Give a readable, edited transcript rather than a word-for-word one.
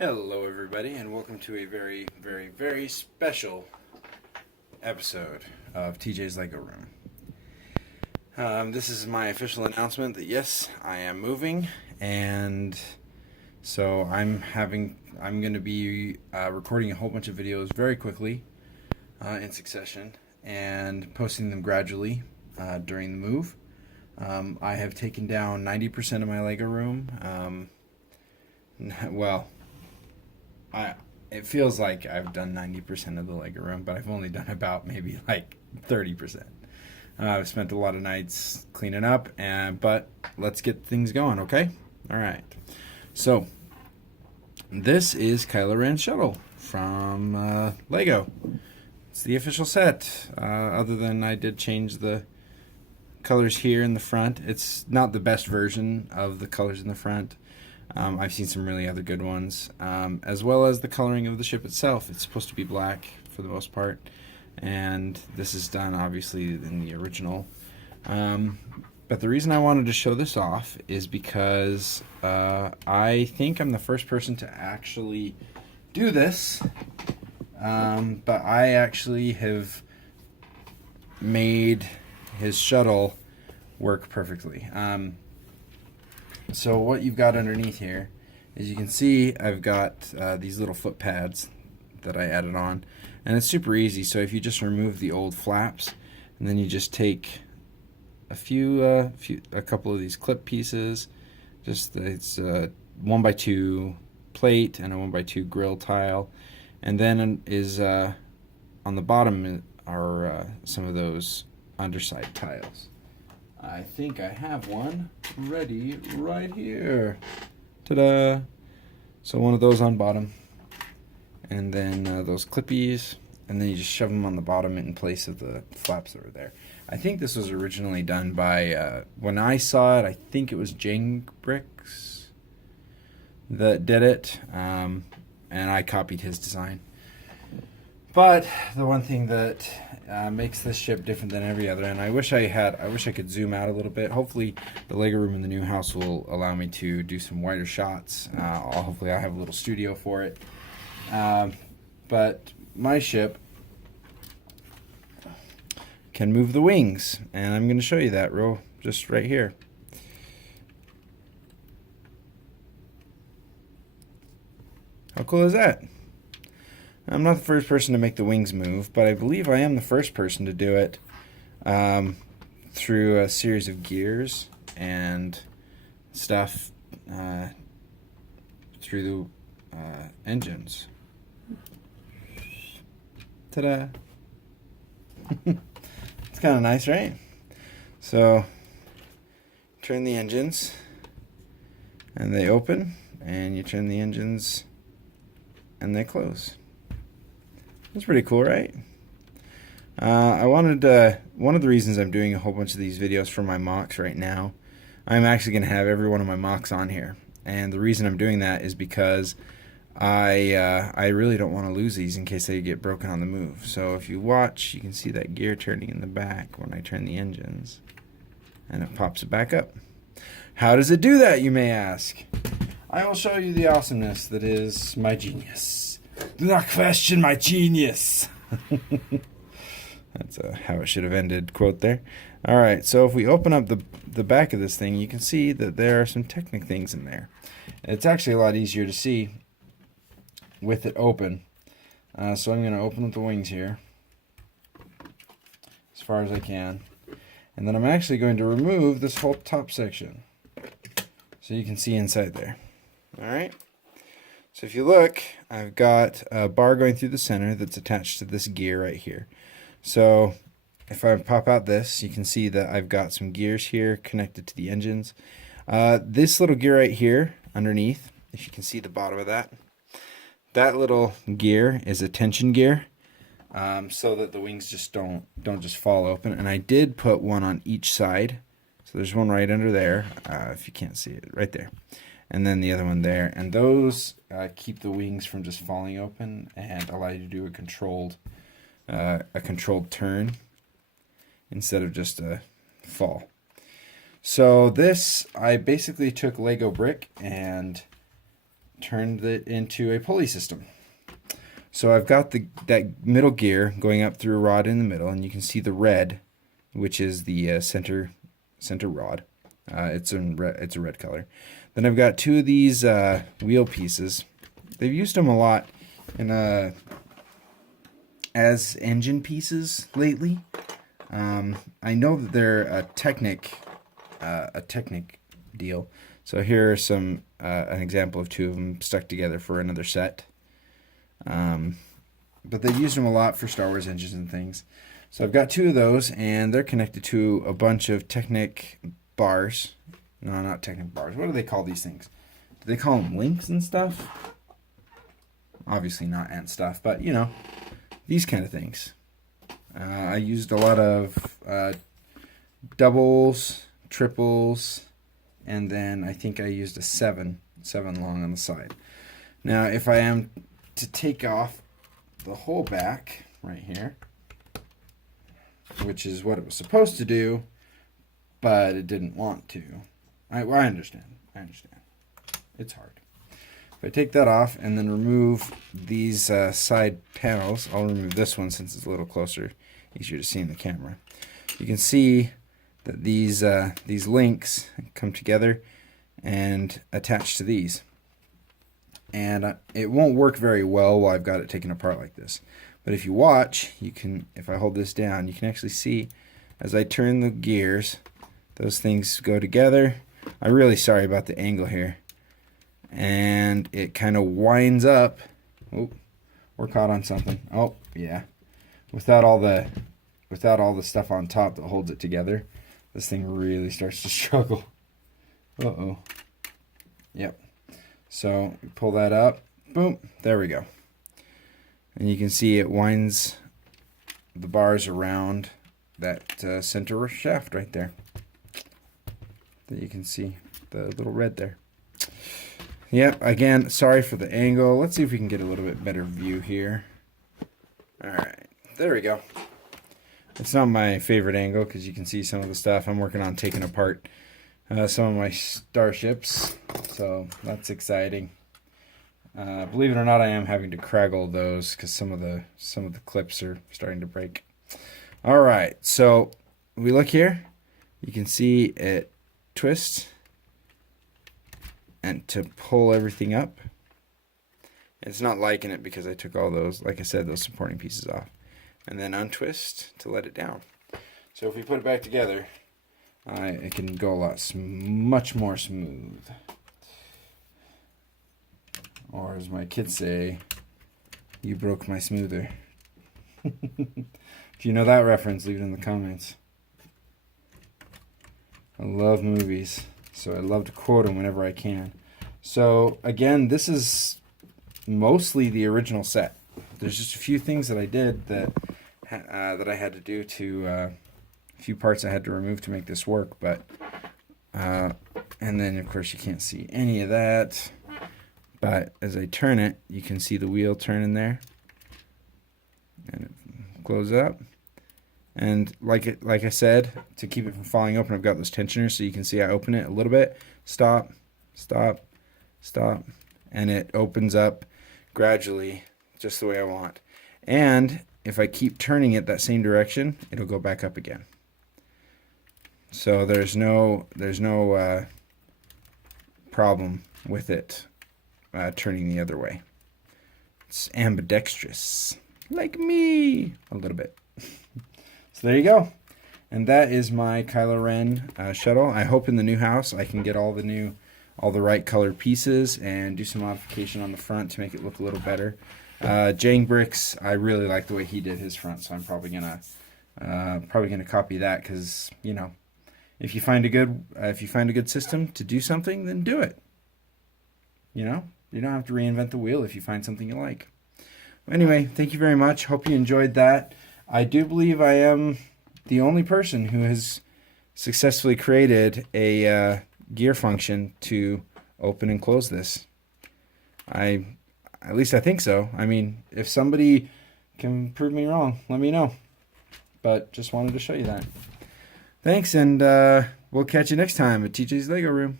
Hello, everybody, and welcome to a very, very, very special episode of TJ's Lego Room. This is my official announcement that yes, I am moving, and so I'm going to be recording a whole bunch of videos very quickly in succession and posting them gradually during the move. I have taken down 90% of my Lego room. It feels like I've done 90% of the Lego room, but I've only done about maybe like 30%. I've spent a lot of nights cleaning up, but let's get things going, okay? All right. So, this is Kylo Ren Shuttle from Lego. It's the official set, other than I did change the colors here in the front. It's not the best version of the colors in the front. I've seen some really other good ones, as well as the coloring of the ship itself. It's supposed to be black for the most part, and this is done obviously in the original. But the reason I wanted to show this off is because I think I'm the first person to actually do this, but I actually have made his shuttle work perfectly. So what you've got underneath here is, you can see I've got these little foot pads that I added on, and it's super easy. So if you just remove the old flaps, and then you just take a couple of these clip pieces, it's a 1x2 plate and a 1x2 grill tile, and then on the bottom are some of those underside tiles. I think I have one ready right here. Ta-da! So one of those on bottom, and then those clippies, and then you just shove them on the bottom in place of the flaps that were there. I think this was originally done by, when I saw it, I think it was Jang Bricks that did it, and I copied his design. But the one thing that makes this ship different than every other, and I wish I could zoom out a little bit. Hopefully the Lego room in the new house will allow me to do some wider shots. Hopefully I have a little studio for it. But my ship can move the wings, and I'm going to show you that just right here. How cool is that? I'm not the first person to make the wings move, but I believe I am the first person to do it through a series of gears and stuff through the engines. Ta-da! It's kind of nice, right? So, turn the engines, and they open, and you turn the engines, and they close. That's pretty cool, right? One of the reasons I'm doing a whole bunch of these videos for my mocks right now, I'm actually going to have every one of my mocks on here. And the reason I'm doing that is because I really don't want to lose these in case they get broken on the move. So if you watch, you can see that gear turning in the back when I turn the engines, and it pops it back up. How does it do that, you may ask? I will show you the awesomeness that is my genius. Do not question my genius. That's how it should have ended quote there. Alright, so if we open up the back of this thing, you can see that there are some technical things in there. It's actually a lot easier to see with it open. So I'm going to open up the wings here as far as I can. And then I'm actually going to remove this whole top section so you can see inside there. Alright? So if you look, I've got a bar going through the center that's attached to this gear right here. So if I pop out this, you can see that I've got some gears here connected to the engines. This little gear right here underneath, if you can see the bottom of that little gear is a tension gear, so that the wings just don't just fall open. And I did put one on each side. So there's one right under there, if you can't see it, right there. And then the other one there, and those keep the wings from just falling open and allow you to do a controlled turn instead of just a fall. So this, I basically took Lego brick and turned it into a pulley system. So I've got that middle gear going up through a rod in the middle, and you can see the red, which is the center rod. It's a red color. Then I've got two of these wheel pieces. They've used them a lot in as engine pieces lately. I know that they're a Technic deal. So here are some an example of two of them stuck together for another set. But they've used them a lot for Star Wars engines and things. So I've got two of those, and they're connected to a bunch of Technic bars. No, not Technic bars. What do they call these things? Do they call them links and stuff? Obviously not and stuff, but you know, these kind of things. I used a lot of doubles, triples, and then I think I used a 7 long on the side. Now, if I am to take off the whole back right here, which is what it was supposed to do, but it didn't want to. I understand. It's hard. If I take that off and then remove these side panels, I'll remove this one since it's a little closer, easier to see in the camera. You can see that these links come together and attach to these. And it won't work very well while I've got it taken apart like this. But if you watch, you can, if I hold this down, you can actually see as I turn the gears, those things go together. I'm really sorry about the angle here. And it kind of winds up. Oh, we're caught on something. Oh, yeah. Without all the stuff on top that holds it together, this thing really starts to struggle. Uh-oh. Yep. So you pull that up. Boom. There we go. And you can see it winds the bars around that center shaft right there. That you can see the little red there. Yep, again, sorry for the angle. Let's see if we can get a little bit better view here. Alright, there we go. It's not my favorite angle because you can see some of the stuff. I'm working on taking apart some of my starships, so that's exciting. Believe it or not, I am having to craggle those because some of the clips are starting to break. Alright, so we look here. You can see it twists. And to pull everything up, it's not liking it because I took all those, like I said, those supporting pieces off. And then untwist to let it down. So if we put it back together, it can go a lot much more smooth. Or as my kids say, you broke my smoother. If you know that reference, leave it in the comments. I love movies. So I love to quote them whenever I can. So again, this is mostly the original set. There's just a few things that I did that I had to do to a few parts I had to remove to make this work. But and then of course you can't see any of that. But as I turn it, you can see the wheel turning there, and it closes up. And like I said, to keep it from falling open, I've got those tensioners, so you can see I open it a little bit, stop, stop, stop, and it opens up gradually, just the way I want. And if I keep turning it that same direction, it'll go back up again. So there's no problem with it turning the other way. It's ambidextrous, like me, a little bit. So there you go. And that is my Kylo Ren shuttle. I hope in the new house I can get all the right color pieces and do some modification on the front to make it look a little better. Jang Bricks, I really like the way he did his front, so I'm probably gonna copy that because, you know, if you find a good system to do something, then do it. You know, you don't have to reinvent the wheel if you find something you like. Anyway, thank you very much. Hope you enjoyed that. I do believe I am the only person who has successfully created a gear function to open and close this. At least I think so. I mean, if somebody can prove me wrong, let me know. But just wanted to show you that. Thanks, and we'll catch you next time at TJ's Lego Room.